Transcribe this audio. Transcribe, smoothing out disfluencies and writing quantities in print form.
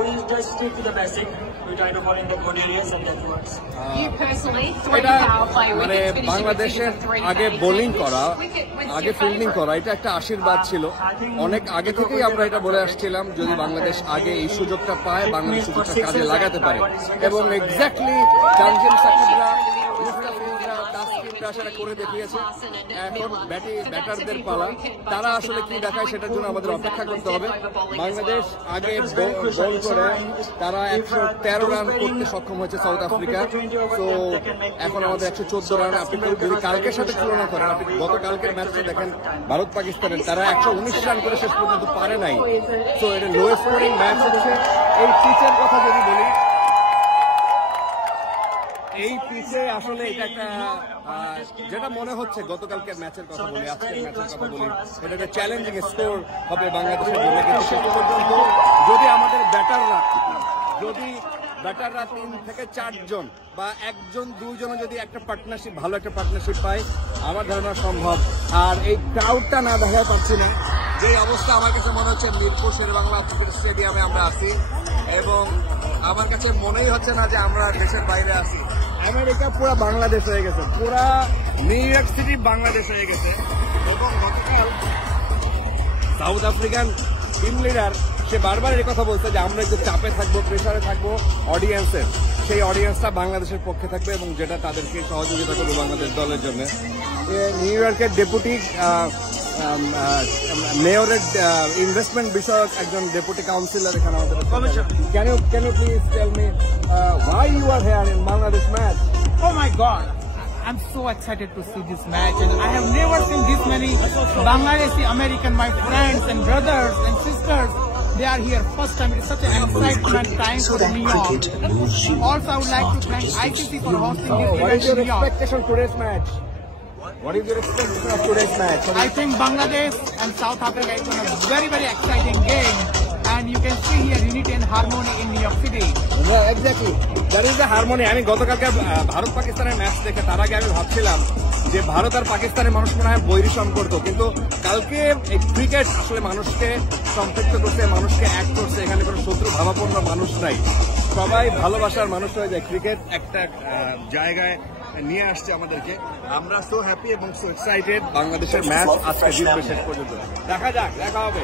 we just stick to the basic. We try to fall in the good areas and that works. You personally, 3 power play wickets, বাংলাদেশের আগে bowling করা, আগে fielding করা, এটা একটা আশীর্বাদ ছিল। অনেক আগে থেকেই আমরা এটা বলে আসছিলাম, যদি বাংলাদেশ আগে এই সুযোগটা পায়, বাংলাদেশ সুযোগটা কাজে লাগাতে পারে। এবং এক্স্যাক্টলি তানজিম সাকিবরা, মুস্তাফিজরা, তাসকিনরা সেটা করে দেখিয়েছে। এখন ব্যাটারদের পালা, তারা আসলে কি দেখায় সেটার জন্য আমাদের অপেক্ষা করতে হবে। বাংলাদেশ আগে বল করে তারা 113 রান করতে সক্ষম হয়েছে সাউথ আফ্রিকা। তো এখন আমাদের 114 রান। আপনি যদি কালকের সাথে তুলনা করেন, আপনি গতকালকের ম্যাচটা দেখেন ভারত পাকিস্তানের, তারা 119 রান করে শেষ পর্যন্ত পারে নাই। তো এটা লো স্কোরিং ম্যাচ হচ্ছে। এই পিচের কথা যদি বলি, এই পিচে আসলে এটা একটা যেটা মনে হচ্ছে, গতকালকের ম্যাচের কথা বলি, আজকের ম্যাচের কথা বলি, এটা একটা চ্যালেঞ্জিং স্কোর হবে বাংলাদেশের জন্য। কিন্তু শেষ পর্যন্ত যদি আমাদের ব্যাটাররা 3 থেকে 4 জন বা 1-2 জন যদি একটা পার্টনারশিপ, ভালো একটা পার্টনারশিপ পায়, আমার ধারণা সম্ভব। আর এই ক্রাউডটা না দেখা পাচ্ছি না, যে অবস্থা আমার কাছে মনে হচ্ছে মিরপুর শেরেবাংলা স্টেডিয়ামে আমরা আছি, এবং আমার কাছে মনেই হচ্ছে না যে আমরা দেশের বাইরে আছি। আমেরিকা পুরা বাংলাদেশ হয়ে গেছে, পুরা নিউ ইয়র্ক সিটি বাংলাদেশ হয়ে গেছে। এবং গতকাল সাউথ আফ্রিকান টিম লিডার সে বারবার এই কথা বলছে যে আমরা একটু চাপে থাকবো, প্রেসারে থাকবো অডিয়েন্সের, সেই অডিয়েন্সটা বাংলাদেশের পক্ষে থাকবে এবং যেটা তাদেরকে সহযোগিতা করবে বাংলাদেশ দলের জন্য। নিউ ইয়র্কের ডেপুটি মেয়রের ইনভেস্টমেন্ট বিষয়ক একজন ডেপুটি কাউন্সিলর এখানে আমাদের। Can you please tell me why you are here in Bangladesh match? Oh my God! I'm so excited to see this match, and I have never seen this many Bangladeshi American, my friends and brothers and sisters. They are here first time. It is such an excitement time for New York. Also, I would like to thank ICC for hosting this What event is your in New York. expectation of today's match? What is your expectation of today's match? I think Bangladesh and South Africa is going to be a very, very exciting game. And you can see here unity and harmony in New York City. Yeah, exactly. That is the harmony. আমি গতকালকে ভারত পাকিস্তানের match দেখে তার আগে আমি ভাবছিলাম যে ভারত আর পাকিস্তানের মানুষ মনে হয় বৈরিশম করতো, কিন্তু কালকে এই ক্রিকেট আসলে মানুষকে সম্পৃক্ত করছে, মানুষকে এক করছে। এখানে কোনো শত্রু ভাবাপন্ন মানুষ নাই, সবাই ভালোবাসার মানুষ হয়ে যায়। ক্রিকেট একটা জায়গায় নিয়ে আসছে আমাদেরকে। আমরা সো হ্যাপি এবং সো এক্সাইটেড। বাংলাদেশের ম্যাচ আজকে জিতবে শেষ পর্যন্ত। দেখা যাক, দেখা হবে।